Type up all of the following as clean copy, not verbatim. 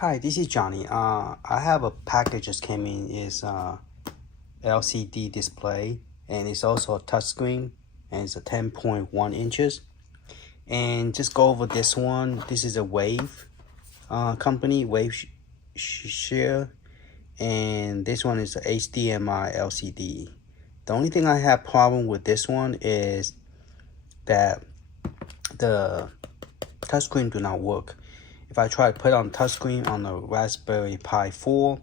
Hi, this is Johnny. I have a package just came in. Is LCD display, and it's also a touchscreen, and it's a 10.1 inches. And just go over this one. This is a Wave company, Share, and this one is a HDMI LCD. The only thing I have problem with this one is that the touchscreen do not work. If I try to put on touchscreen on the Raspberry Pi 4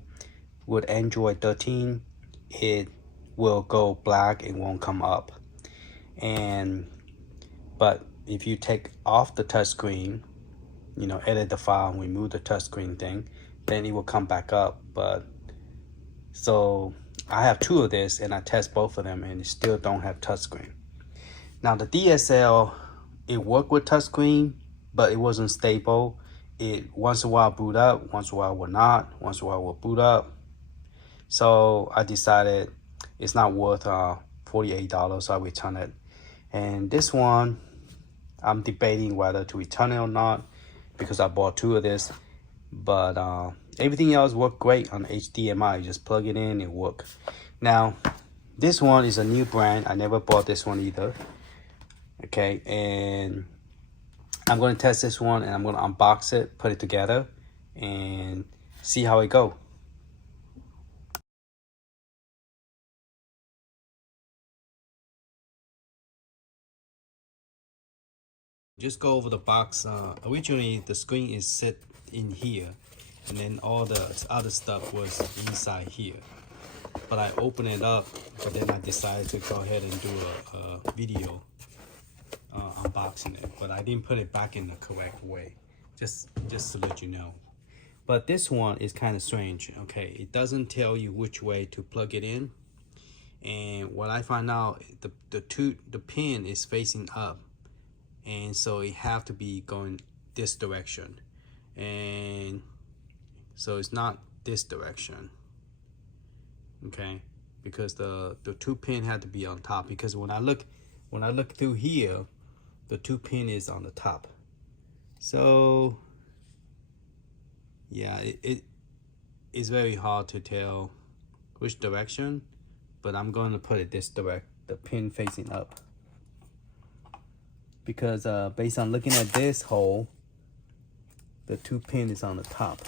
with Android 13, it will go black and won't come up. But if you take off the touchscreen, edit the file and remove the touchscreen thing, then it will come back up. But so I have two of this and I test both of them and it still don't have touchscreen. Now the DSL, it worked with touchscreen, but it wasn't stable. It once in a while boot up, once in a while will not, once in a while will boot up. So I decided it's not worth $48, so I return it. And this one, I'm debating whether to return it or not because I bought two of this. But everything else worked great on HDMI. You just plug it in, it works. Now, this one is a new brand. I never bought this one either. Okay, and I'm going to test this one and I'm going to unbox it, put it together, and see how it goes. Just go over the box. Originally, the screen is set in here, and then all the other stuff was inside here. But I opened it up, but then I decided to go ahead and do a video unboxing it. But I didn't put it back in the correct way, just to let you know. But this one is kind of strange. Okay, it doesn't tell you which way to plug it in, and what I found out, the pin is facing up. And so it have to be going this direction, and so it's not this direction, okay, because the two pin had to be on top, because when I look through here, the two pin is on the top. So yeah, it is very hard to tell which direction, but I'm going to put it this direct, the pin facing up, because based on looking at this hole, the two pin is on the top.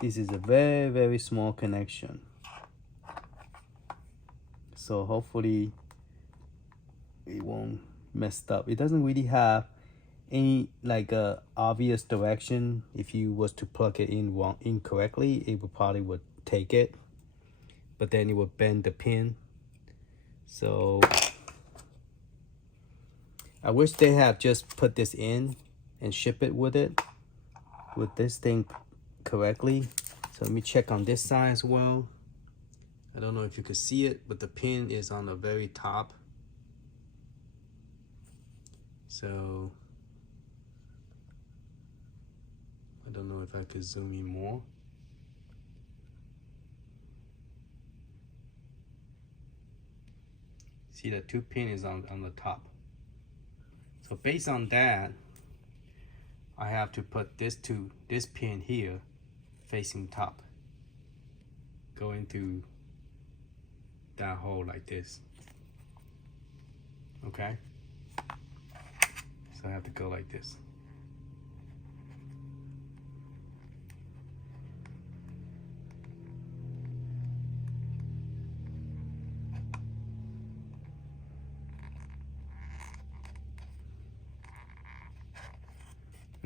This is a very, very small connection. So hopefully it won't mess up. It doesn't really have any like obvious direction. If you was to plug it in wrong, incorrectly, it would probably take it, but then it would bend the pin. So I wish they had just put this in and ship it with this thing correctly. So let me check on this side as well. I don't know if you could see it, but the pin is on the very top. So I don't know if I could zoom in more. See, the two pin is on the top. So based on that, I have to put this pin here facing top, go into that hole like this. Okay, so I have to go like this.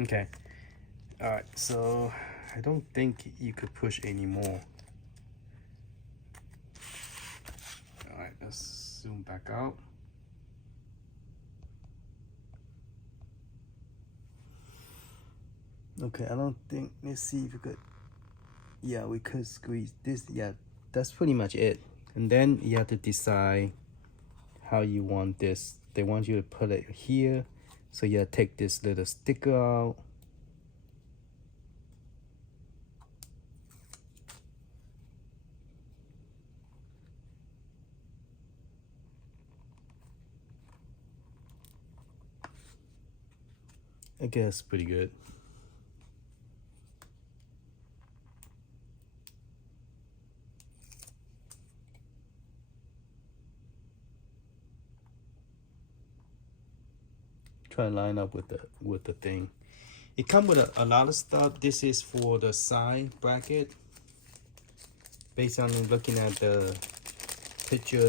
Okay, all right, so I don't think you could push anymore. All right, let's zoom back out. Okay, I don't think, let's see if we could, yeah, we could squeeze this. Yeah, that's pretty much it. And then you have to decide how you want this. They want you to put it here, so you have to take this little sticker out. I guess pretty good. try to line up with the thing. It comes with a lot of stuff. This is for the side bracket. Based on looking at the picture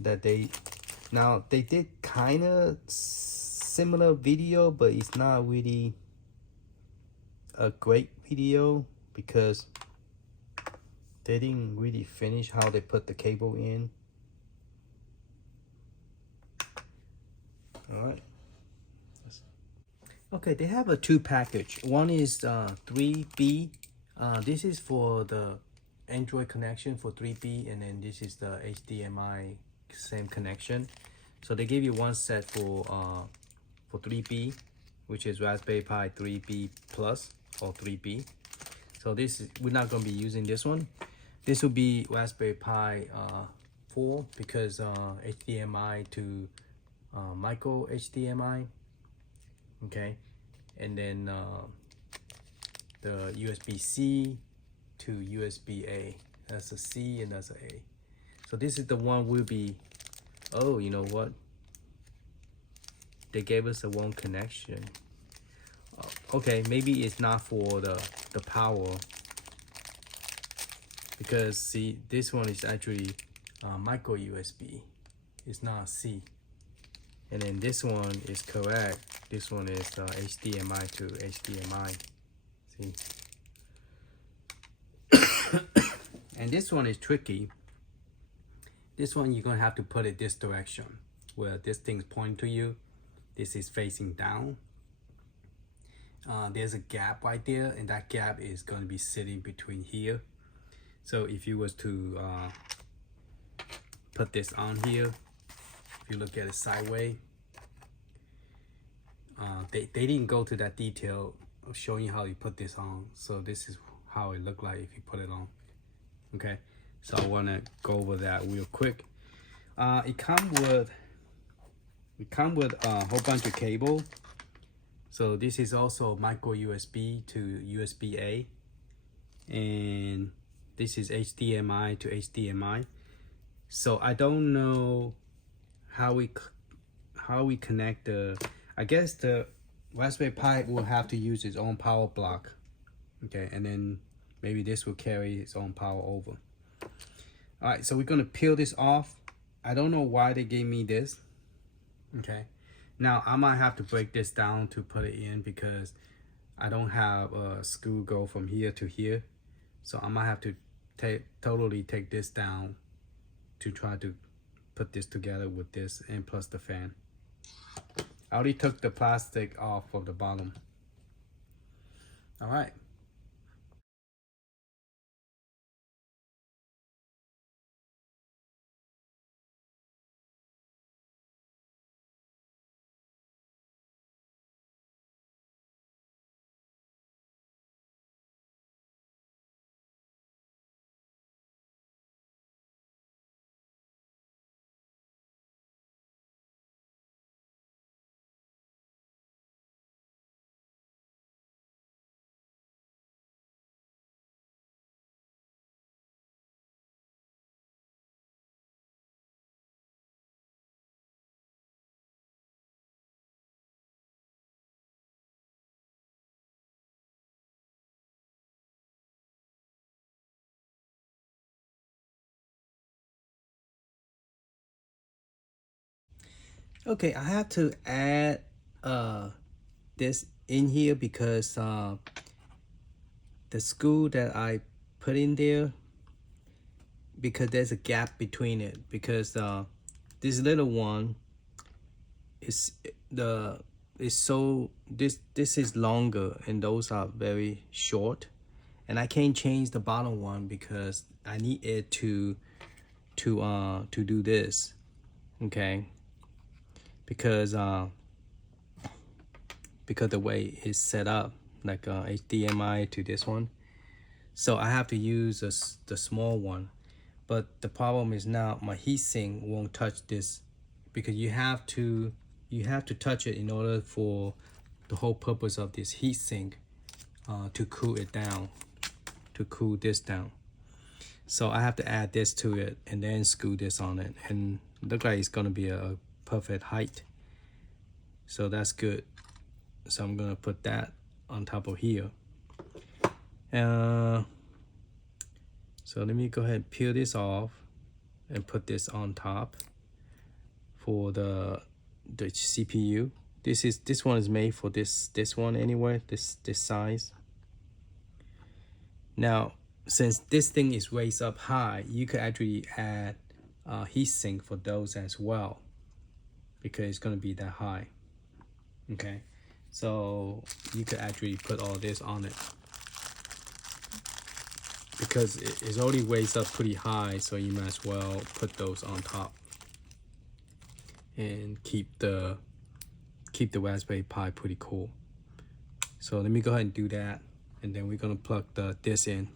that they did kind of similar video, but it's not really a great video because they didn't really finish how they put the cable in. All right. Okay, they have a two package. One is 3B. This is for the Android connection for 3B, and then this is the HDMI same connection. So they give you one set for 3B, which is Raspberry Pi 3B Plus or 3B. So this is, we're not going to be using this one. This will be Raspberry Pi 4 because HDMI to micro HDMI. Okay, and then the USB-C to USB-A. That's a C and that's a A. So this is the one we'll be, oh, you know what? They gave us a one connection. Okay, maybe it's not for the power. Because see, this one is actually micro USB. It's not C. And then this one is correct. This one is HDMI to HDMI. See? And this one is tricky. This one you're gonna have to put it this direction, where this thing's pointing to you. This is facing down. There's a gap right there, and that gap is gonna be sitting between here. So if you was to put this on here, if you look at it sideways, they didn't go to that detail of showing you how you put this on. So this is how it looked like if you put it on. Okay, so I want to go over that real quick. It come with a whole bunch of cable. So this is also micro USB to USB-A, and this is HDMI to HDMI. So I don't know how we connect the. I guess the Raspberry Pi will have to use its own power block. Okay, and then maybe this will carry its own power over. All right, so we're gonna peel this off. I don't know why they gave me this. Okay, now I might have to break this down to put it in because I don't have a screw go from here to here. So I might have to totally take this down to try to put this together with this and plus the fan. I already took the plastic off of the bottom. All right. Okay, I have to add this in here because the screw that I put in there, because there's a gap between it, because this little one is this is longer and those are very short, and I can't change the bottom one because I need it to do this. Okay, because the way it's set up, like HDMI to this one, so I have to use the small one. But the problem is now my heatsink won't touch this, because you have to touch it in order for the whole purpose of this heatsink to cool it down, to cool this down. So I have to add this to it and then screw this on it, and look like it's gonna be a perfect height. So that's good. So I'm gonna put that on top of here. So let me go ahead and peel this off and put this on top for the CPU. This one is made for this one anyway, this size. Now, since this thing is raised up high, you could actually add heat sink for those as well, because it's gonna be that high. Okay, so you could actually put all this on it because it's already raised up pretty high, so you might as well put those on top and keep the Raspberry Pi pretty cool. So let me go ahead and do that, and then we're gonna plug this in.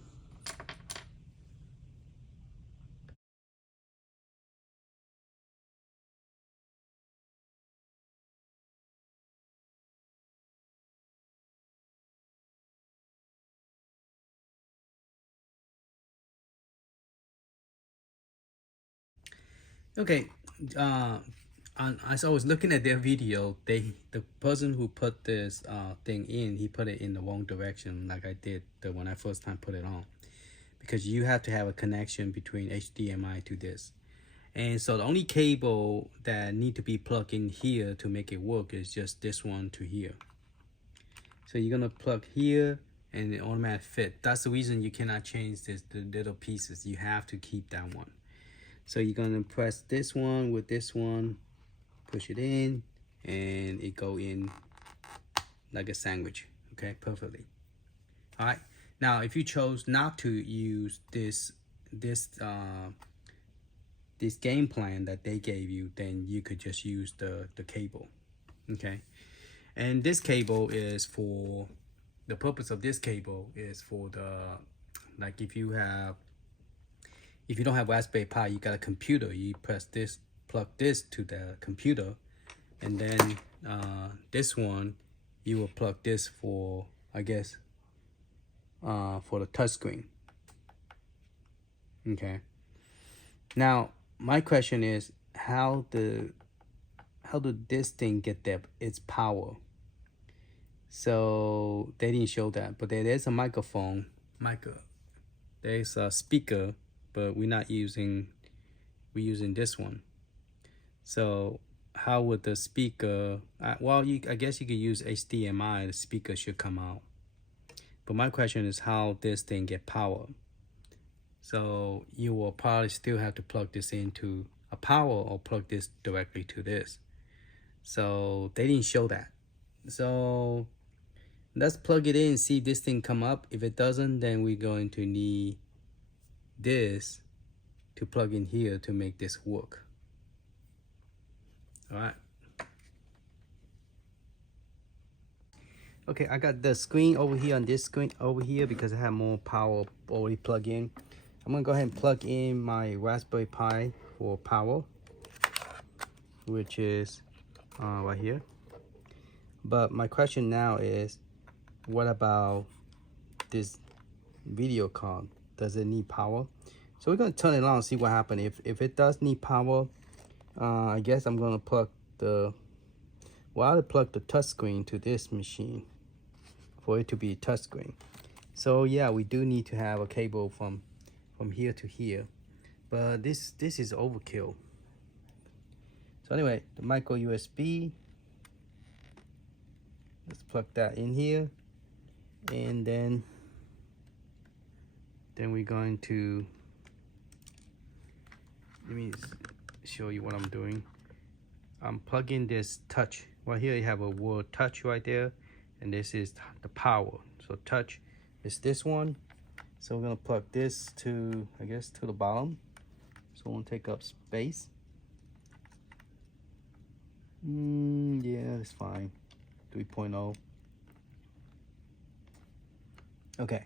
Okay, as I was looking at their video, the person who put this thing in, he put it in the wrong direction, like I did when I first time put it on, because you have to have a connection between HDMI to this, and so the only cable that need to be plugged in here to make it work is just this one to here. So you're gonna plug here, and it automatically fit. That's the reason you cannot change the little pieces. You have to keep that one. So you're gonna press this one with this one, push it in, and it go in like a sandwich. Okay, perfectly. All right. Now, if you chose not to use this game plan that they gave you, then you could just use the cable. Okay, and this cable is for the purpose of this cable is for the, like, if you don't have Raspberry Pi, you got a computer, you press this, plug this to the computer, and then this one, you will plug this for, I guess, for the touchscreen. Okay. Now, my question is, how did this thing get its power? So they didn't show that, but there's a microphone, there's a speaker, but we're using this one. So how would the speaker, well, I guess you could use HDMI, the speaker should come out. But my question is how this thing get power. So you will probably still have to plug this into a power or plug this directly to this. So they didn't show that. So let's plug it in, see if this thing come up. If it doesn't, then we're going to need this to plug in here to make this work. All right. Okay, I got the screen over here on this screen over here because I have more power already plugged in. I'm gonna go ahead and plug in my Raspberry Pi for power, which is right here. But my question now is, what about this video card? Does it need power? So we're gonna turn it on and see what happens. If it does need power, I guess I'm gonna plug I'll plug the touchscreen to this machine for it to be a touchscreen. So yeah, we do need to have a cable from here to here, but this is overkill. So anyway, the micro USB, let's plug that in here, and then we're going to, let me show you what I'm doing. I'm plugging this touch right here. You have a word touch right there, and this is the power. So touch is this one. So we're gonna plug this to, I guess, to the bottom, so it won't take up space. Yeah, that's fine. 3.0. Okay.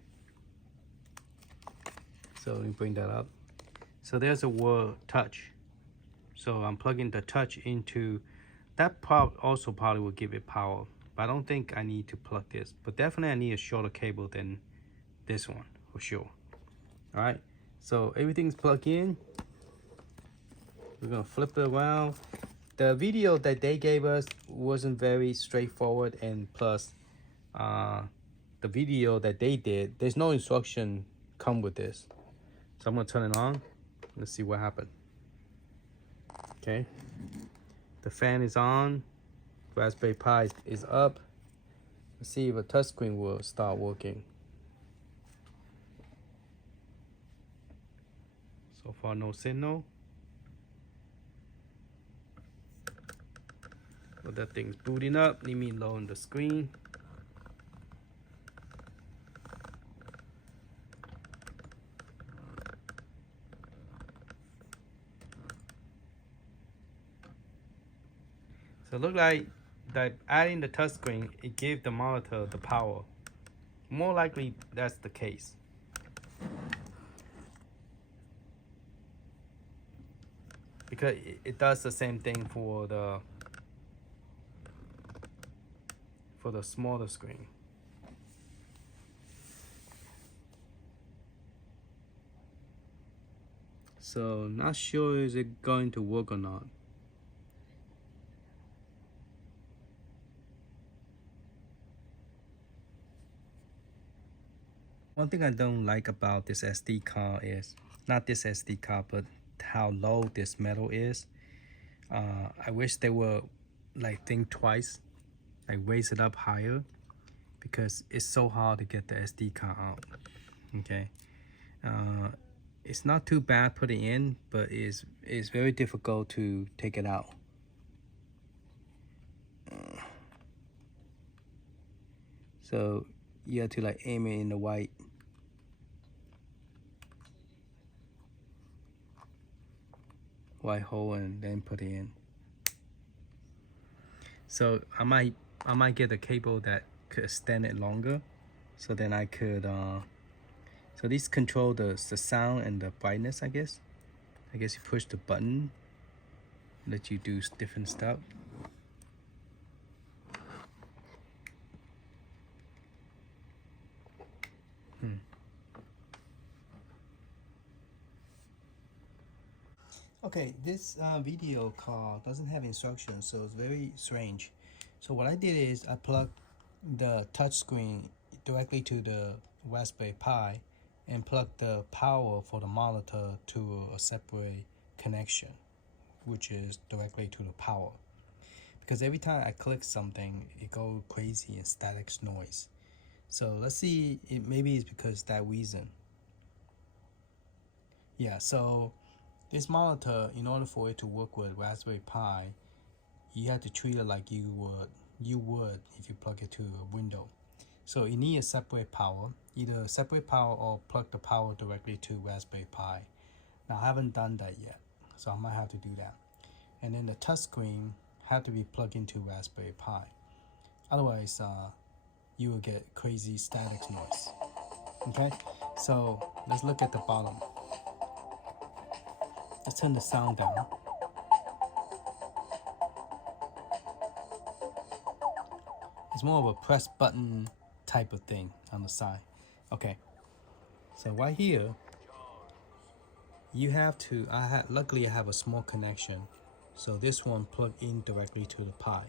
So let me bring that up. So there's a word touch. So I'm plugging the touch into that. Also probably will give it power, but I don't think I need to plug this. But definitely I need a shorter cable than this one for sure. All right. So everything's plugged in. We're gonna flip it around, the video that they gave us wasn't very straightforward, and plus the video that they did, there's no instruction come with this. So I'm gonna turn it on. Let's see what happened. Okay, the fan is on, Raspberry Pi is up. Let's see if a touchscreen will start working. So far no signal. But that thing's booting up. Let me load the screen. So it looked like that adding the touchscreen, it gave the monitor the power. More likely that's the case. Because it does the same thing for the smaller screen. So not sure is it going to work or not. One thing I don't like about this SD card is, not this SD card, but how low this metal is. I wish they were like think twice, like raise it up higher, because it's so hard to get the SD card out. Okay, it's not too bad putting in, but it's very difficult to take it out. So you have to like aim it in the white hole and then put it in. So I might get a cable that could extend it longer, so then I could so these control the sound and the brightness. I guess you push the button, let you do different stuff. Okay, this video call doesn't have instructions, so it's very strange. So what I did is I plugged the touchscreen directly to the Raspberry Pi and plugged the power for the monitor to a separate connection, which is directly to the power. Because every time I click something, it goes crazy and static noise. So let's see, maybe it's because of that reason. Yeah, so this monitor, in order for it to work with Raspberry Pi, you have to treat it like you would if you plug it to a window. So you need a separate power, either separate power or plug the power directly to Raspberry Pi. Now I haven't done that yet, so I might have to do that. And then the touchscreen have to be plugged into Raspberry Pi. Otherwise, you will get crazy static noise. Okay, so let's look at the bottom. Let's turn the sound down. It's more of a press button type of thing on the side. Okay, so right here, you have to, luckily I have a small connection. So this one plugged in directly to the Pi.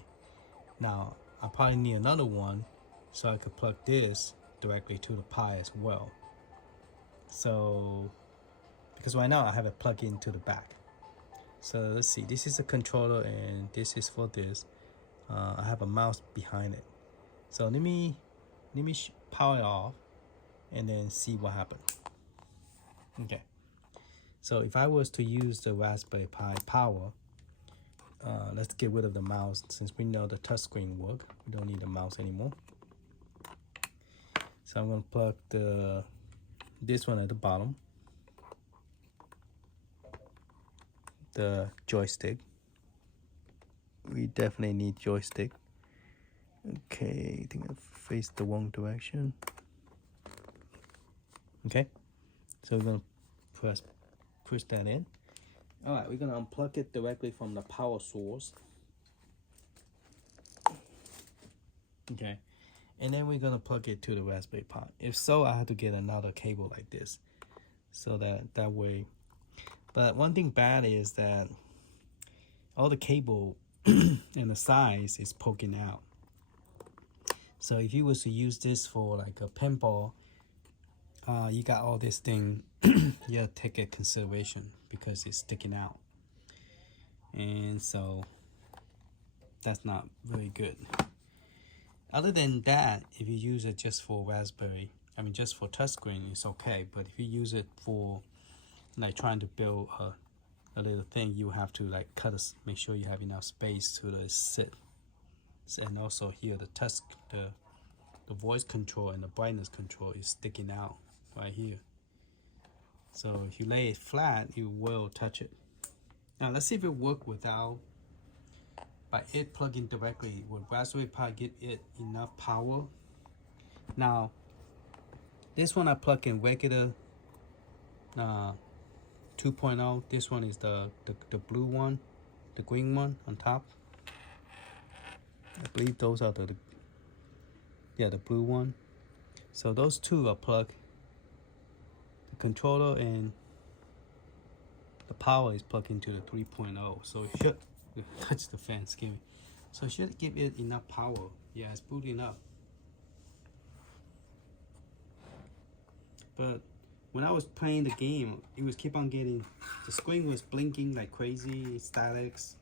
Now, I probably need another one so I could plug this directly to the Pi as well. So, because right now I have it plugged into the back. So let's see, this is a controller and this is for this. I have a mouse behind it. So let me power it off and then see what happens. Okay. So if I was to use the Raspberry Pi power, let's get rid of the mouse since we know the touchscreen work. We don't need the mouse anymore. So I'm gonna plug this one at the bottom, the joystick. We definitely need joystick. Okay, I think I faced the wrong direction. Okay, so we're gonna push that in. All right, we're gonna unplug it directly from the power source. Okay, and then we're gonna plug it to the Raspberry Pi. If so, I have to get another cable like this, so that way. But one thing bad is that all the cable and the size is poking out. So if you was to use this for like a pinball, you got all this thing, you gotta take a consideration because it's sticking out. And so that's not very good. Other than that, if you use it just for Raspberry, I mean just for touchscreen, it's okay. But if you use it for like trying to build a little thing, you have to like make sure you have enough space to sit. And also here the voice control and the brightness control is sticking out right here. So if you lay it flat, it will touch it. Now let's see if it works without, by it plugging directly. Would Raspberry Pi get it enough power? Now this one I plug in regular 2.0. This one is the blue one, the green one on top. I believe those are the blue one. So those two are plugged. The controller and the power is plugged into the 3.0. So it should touch the fan, excuse me. So it should give it enough power. Yeah, it's booting up. But when I was playing the game, it was keep on getting, the screen was blinking like crazy, statics,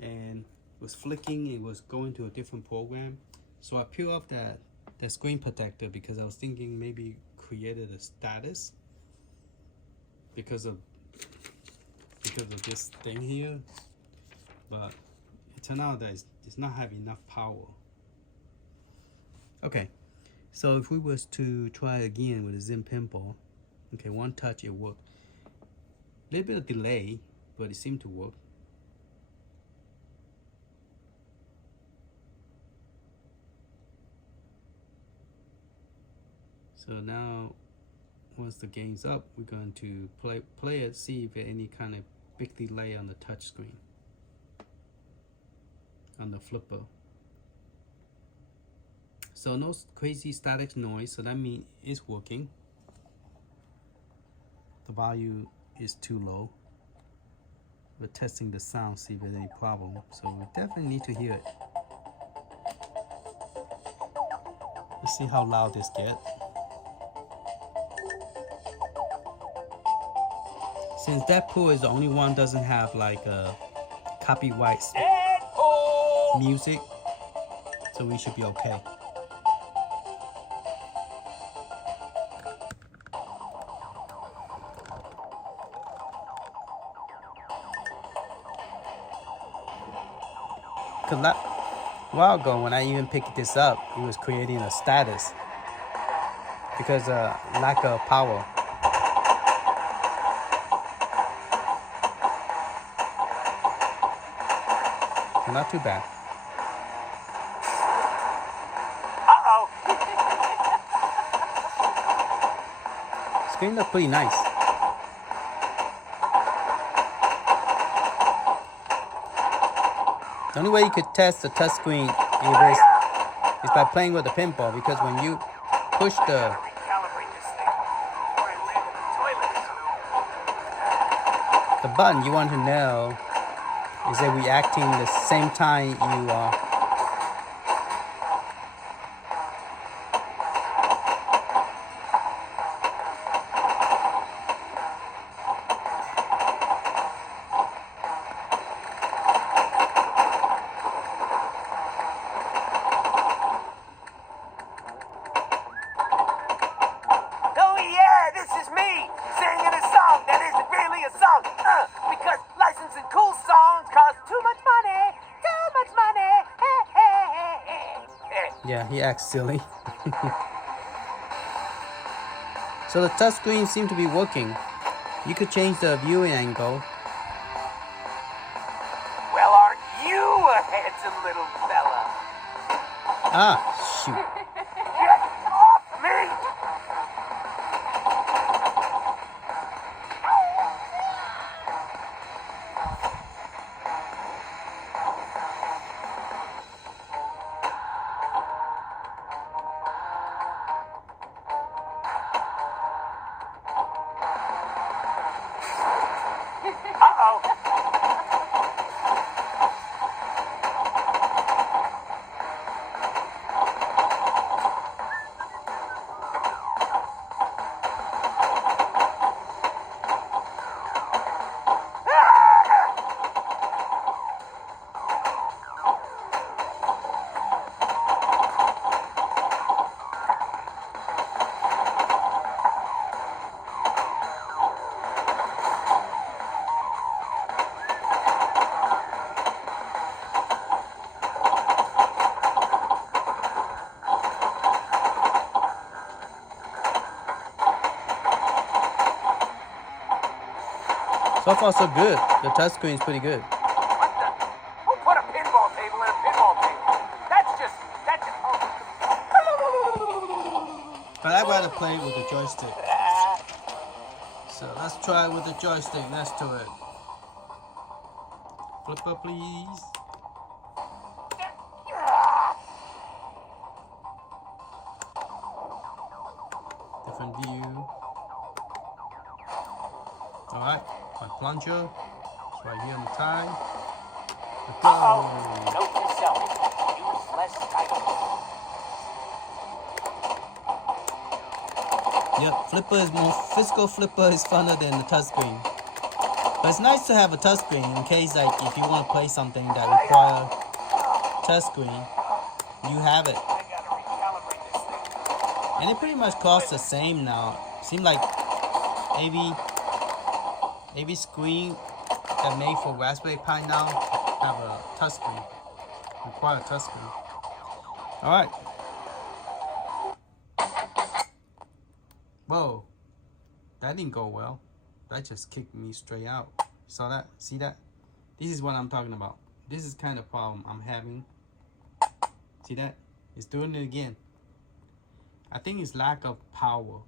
and it was flicking. It was going to a different program. So I peeled off that screen protector because I was thinking maybe created a status because of this thing here. But it turned out that it's not having enough power. Okay, so if we was to try again with a Zen pinball, okay, one touch, it worked. A little bit of delay, but it seemed to work. So now, once the game's up, we're going to play it, see if there's any kind of big delay on the touch screen, on the flipper. So no crazy static noise, so that means it's working. The volume is too low. We're testing the sound, see if there's any problem. So we definitely need to hear it. Let's see how loud this gets. Since Deadpool is the only one doesn't have like a copyright music, so we should be okay. Cause a while ago when I even picked this up, it was creating a status because lack of power. So not too bad. Uh-oh. Screen looks pretty nice. The only way you could test the touchscreen is by playing with the pinball, because when you push the button, you want to know, is it reacting the same time you are. Oh yeah, this is me singing a song that isn't really a song. Because licensing cool songs cost too much money. Too much money. Yeah, he acts silly. So the touchscreen seems to be working. You could change the viewing angle. Well, aren't you a handsome little fella? Ah, shoot. Get off me! Uh-oh. So far, so good. The touchscreen is pretty good. Who put a pinball table in a pinball table? That's just. But I'd rather play with the joystick. So let's try it with the joystick next to it. Flipper, please. Different view. Alright, my plunger. It's right here on the tie. Let's go. Note to self. Use less typing. Yep, flipper is more physical. Flipper is funner than the touchscreen. But it's nice to have a touchscreen in case, like, if you want to play something that require touchscreen, you have it. I gotta recalibrate this thing. And it pretty much costs the same now. Seems like every screen that made for Raspberry Pi now have a touchscreen. Require a touchscreen. All right. Whoa, that didn't go well. That just kicked me straight out. Saw that? See that? This is what I'm talking about. This is kind of problem I'm having. See that? It's doing it again. I think it's lack of power.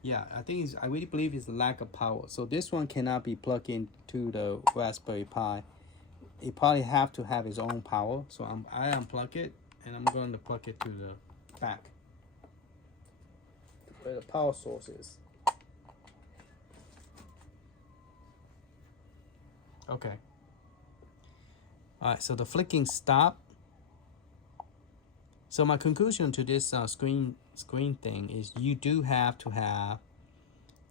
Yeah, I really believe it's lack of power. So this one cannot be plugged into the Raspberry Pi. It probably have to have its own power. So I unplug it and I'm going to plug it to the back where the power source is. Okay. All right, so the flicking stopped. So my conclusion to this screen thing is you do have to have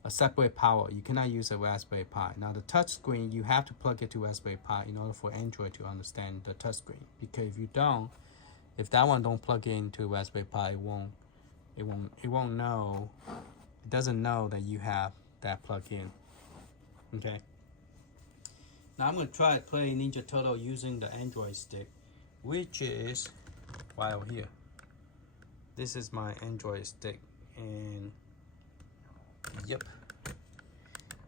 a separate power. You cannot use a Raspberry Pi. Now the touch screen, you have to plug it to Raspberry Pi in order for Android to understand the touch screen. Because if you don't, if that one don't plug into Raspberry Pi, it won't know. It doesn't know that you have that plugged in. Okay. Now I'm gonna try to play Ninja Turtle using the Android stick, which is right over here. This is my Android stick, and yep.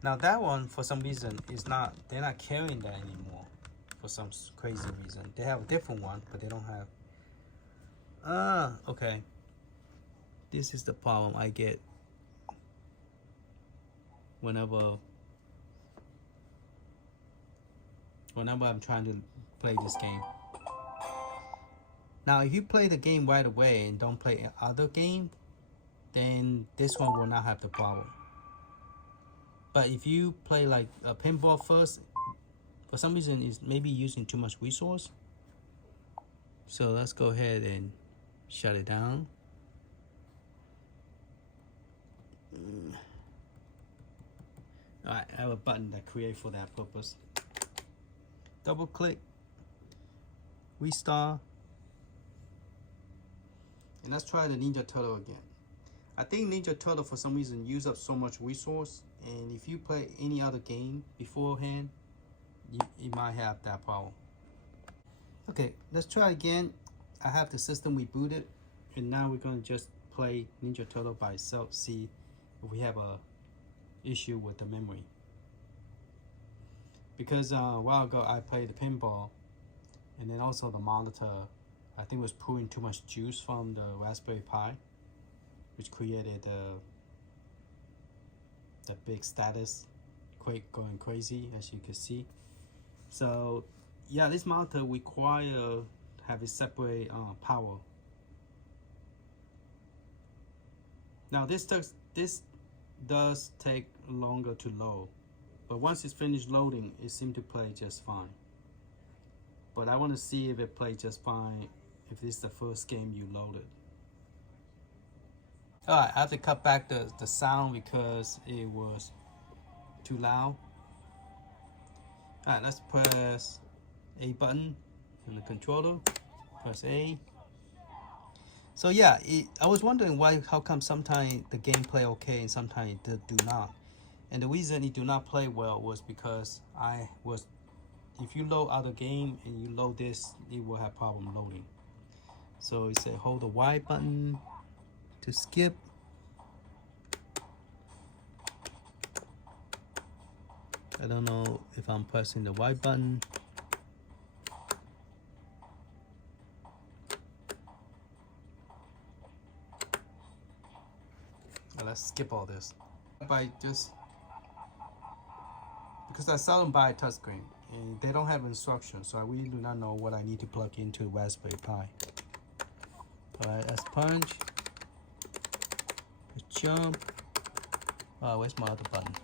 Now that one, for some reason, they're not carrying that anymore. For some crazy reason, they have a different one, but they don't have. Okay. This is the problem I get whenever I'm trying to play this game. Now, if you play the game right away and don't play other game, then this one will not have the problem. But if you play like a pinball first, for some reason it's maybe using too much resource. So let's go ahead and shut it down. Alright, I have a button that created for that purpose. Double click, restart, and let's try the Ninja Turtle again. I think Ninja Turtle for some reason use up so much resource, and if you play any other game beforehand, you might have that problem. Okay, let's try again. I have the system rebooted, and now we're gonna just play Ninja Turtle by itself, see if we have a issue with the memory. Because a while ago I played the pinball, and then also the monitor, I think was pulling too much juice from the Raspberry Pi, which created the big status quake going crazy, as you can see. So yeah, this monitor require to have a separate power. Now this does take longer to load, but once it's finished loading, it seemed to play just fine. But I want to see if it played just fine if this is the first game you loaded. Alright, I have to cut back the sound because it was too loud. Alright, let's press A button on the controller. Press A. So yeah, I was wondering how come sometimes the game play okay and sometimes it do not. And the reason it do not play well was because if you load other game and you load this, it will have problem loading. So it said hold the Y button to skip. I don't know if I'm pressing the right button. Let's skip all this. By just because I seldom buy a touchscreen and they don't have instructions, so I really do not know what I need to plug into Raspberry Pi. Alright, let's punch. Let's jump. Oh, where's my other button?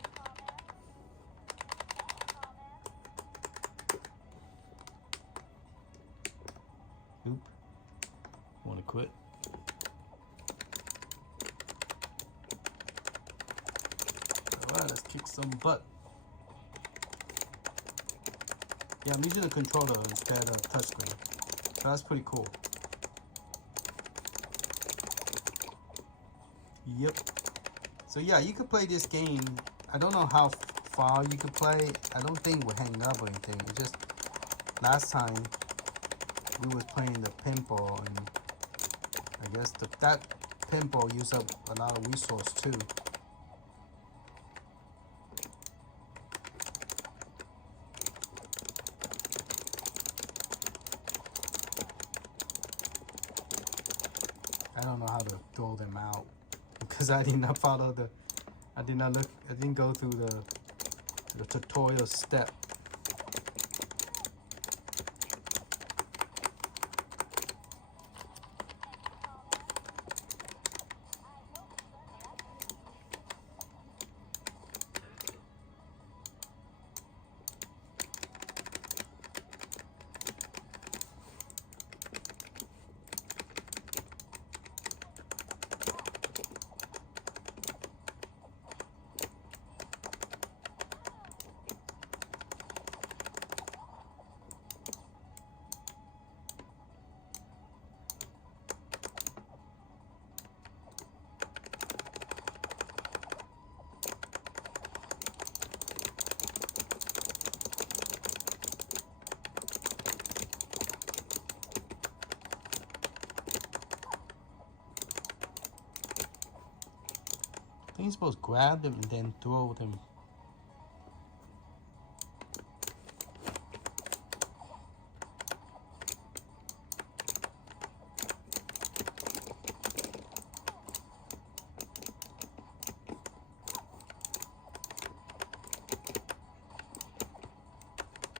Oop. Want to quit? Alright, let's kick some butt. Yeah, I'm using a controller instead of touchscreen. So that's pretty cool. Yep. So yeah, you could play this game. I don't know how far you could play. I don't think it would hang up or anything. It just last time we was playing the pinball, and I guess that pinball used up a lot of resource too. I don't know how to throw them out because I did not follow the. I didn't go through the tutorial step. I think you're supposed to grab them and then throw them